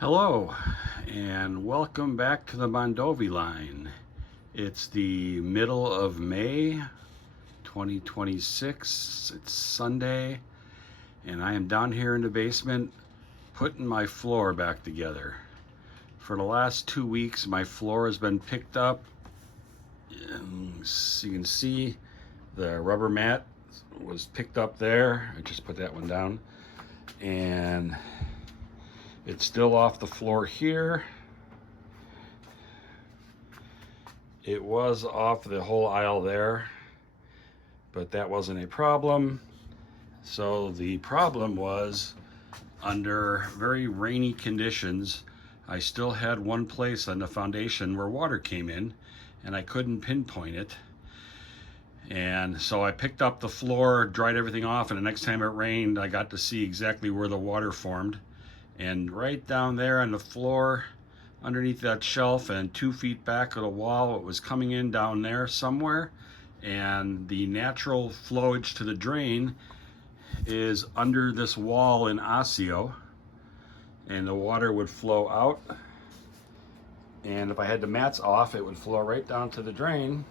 Hello and welcome back to the Mondovi line. It's the middle of May 2026. It's Sunday and I am down here in the basement putting my floor back together. For the last 2 weeks my floor has been picked up. So you can see the rubber mat was picked up there. I just put that one down and it's still off the floor here. It was off the whole aisle there, but that wasn't a problem. So the problem was, under very rainy conditions, I still had one place on the foundation where water came in and I couldn't pinpoint it. And so I picked up the floor, dried everything off, and the next time it rained, I got to see exactly where the water formed. And right down there on the floor, underneath that shelf and 2 feet back of the wall, it was coming in down there somewhere. And the natural flowage to the drain is under this wall in Osseo. And the water would flow out. And if I had the mats off, it would flow right down to the drain.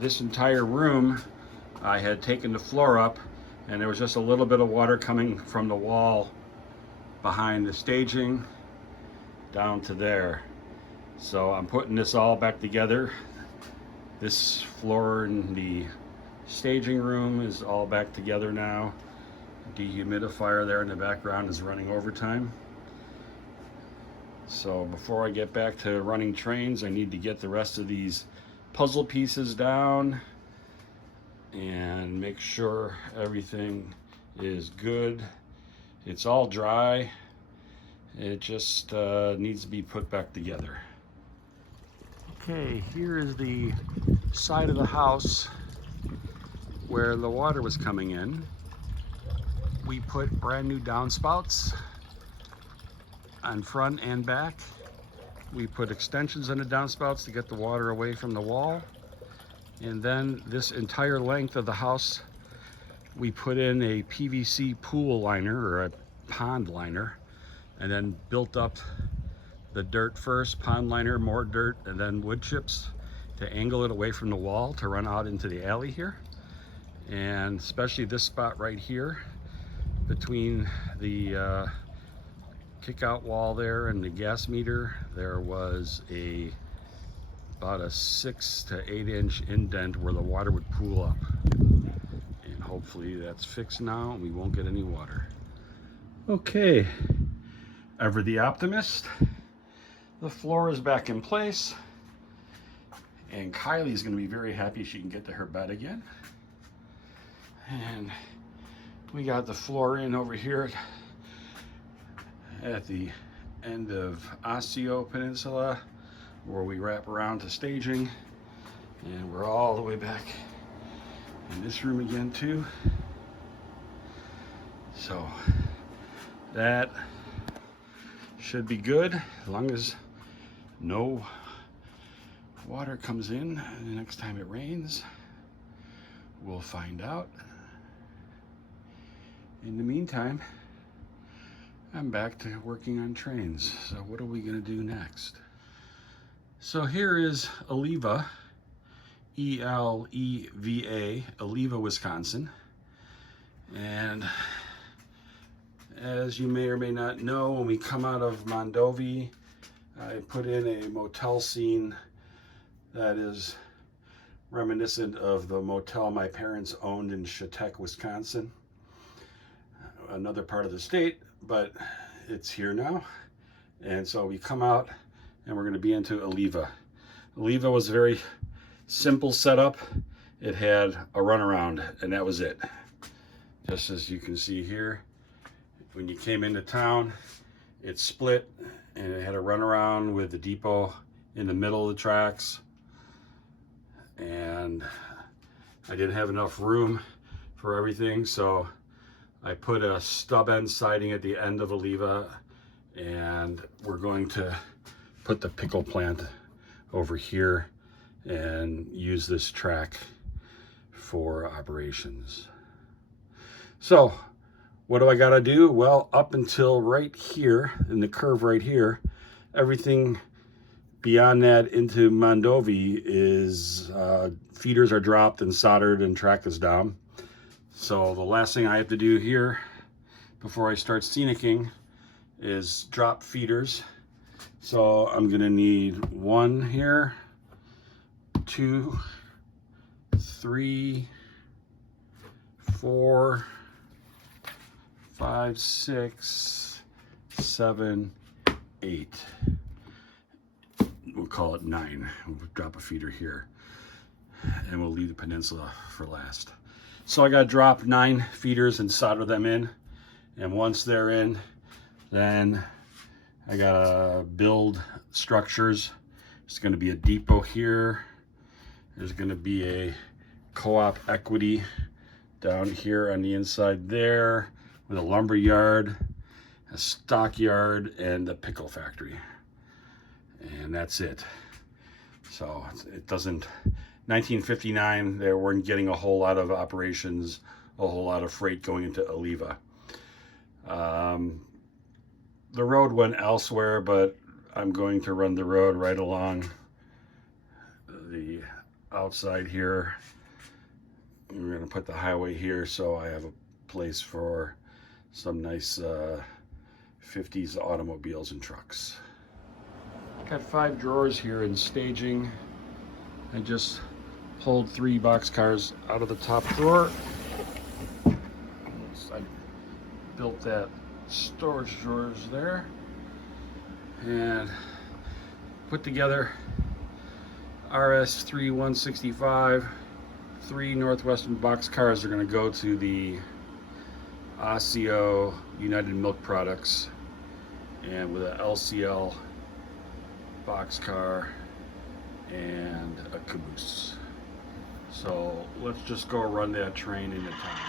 This entire room, I had taken the floor up and there was just a little bit of water coming from the wall behind the staging down to there. So I'm putting this all back together. This floor in the staging room is all back together now. Dehumidifier there in the background is running overtime. So before I get back to running trains, I need to get the rest of these puzzle pieces down and make sure everything is good. It's all dry. It just needs to be put back together. Okay, here is the side of the house where the water was coming in. We put brand new downspouts on front and back. We put extensions on the downspouts to get the water away from the wall. And then this entire length of the house, we put in a PVC pool liner or a pond liner, and then built up the dirt first, pond liner, more dirt, and then wood chips to angle it away from the wall to run out into the alley here. And especially this spot right here between the kick-out wall there and the gas meter, there was about a 6 to 8 inch indent where the water would pool up. And hopefully that's fixed now and we won't get any water. Okay, ever the optimist. The floor is back in place and Kylie's gonna be very happy she can get to her bed again. And we got the floor in over here at the end of Osseo Peninsula, where we wrap around to staging, and we're all the way back in this room again too. So that should be good as long as no water comes in the next time it rains. We'll find out. In the meantime, I'm back to working on trains. So what are we gonna do next? So here is Eleva, E-L-E-V-A, Eleva, Wisconsin. And as you may or may not know, when we come out of Mondovi, I put in a motel scene that is reminiscent of the motel my parents owned in Chautauqua, Wisconsin. Another part of the state, but it's here now. And so we come out and we're going to be into Eleva. Eleva was a very simple setup. It had a runaround and that was it. Just as you can see here, when you came into town, it split and it had a runaround with the depot in the middle of the tracks. And I didn't have enough room for everything, so I put a stub end siding at the end of Eleva, and we're going to put the pickle plant over here and use this track for operations. So what do I gotta do? Well, up until right here, in the curve right here, everything beyond that into Mondovi is feeders are dropped and soldered and track is down. So the last thing I have to do here before I start scenicking is drop feeders. So I'm gonna need 1 here, 2, 3, 4, 5, 6, 7, 8. We'll call it 9. We'll drop a feeder here, and we'll leave the peninsula for last. So I got to drop 9 feeders and solder them in, and once they're in, then I gotta build structures. There's going to be a depot here. There's going to be a co-op equity down here on the inside there, with a lumber yard, a stock yard, and a pickle factory. And that's it. So it doesn't, 1959, they weren't getting a whole lot of operations, a whole lot of freight going into Oliva. The road went elsewhere, but I'm going to run the road right along the outside here. We're going to put the highway here, so I have a place for some nice 50s automobiles and trucks. Got 5 drawers here in staging. I just pulled 3 boxcars out of the top drawer. I built that storage drawers there and put together RS3 165. 3 Northwestern boxcars are going to go to the Osseo United Milk Products, and with a LCL boxcar and a caboose. So let's just go run that train into town.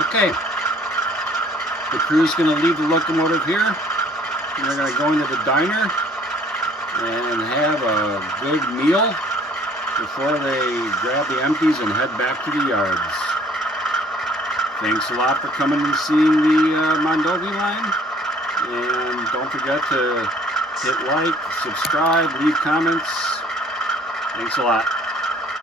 Okay, the crew's going to leave the locomotive here. They're going to go into the diner and have a good meal before they grab the empties and head back to the yards. Thanks a lot for coming and seeing the Mondovi line. And don't forget to hit like, subscribe, leave comments. Thanks a lot.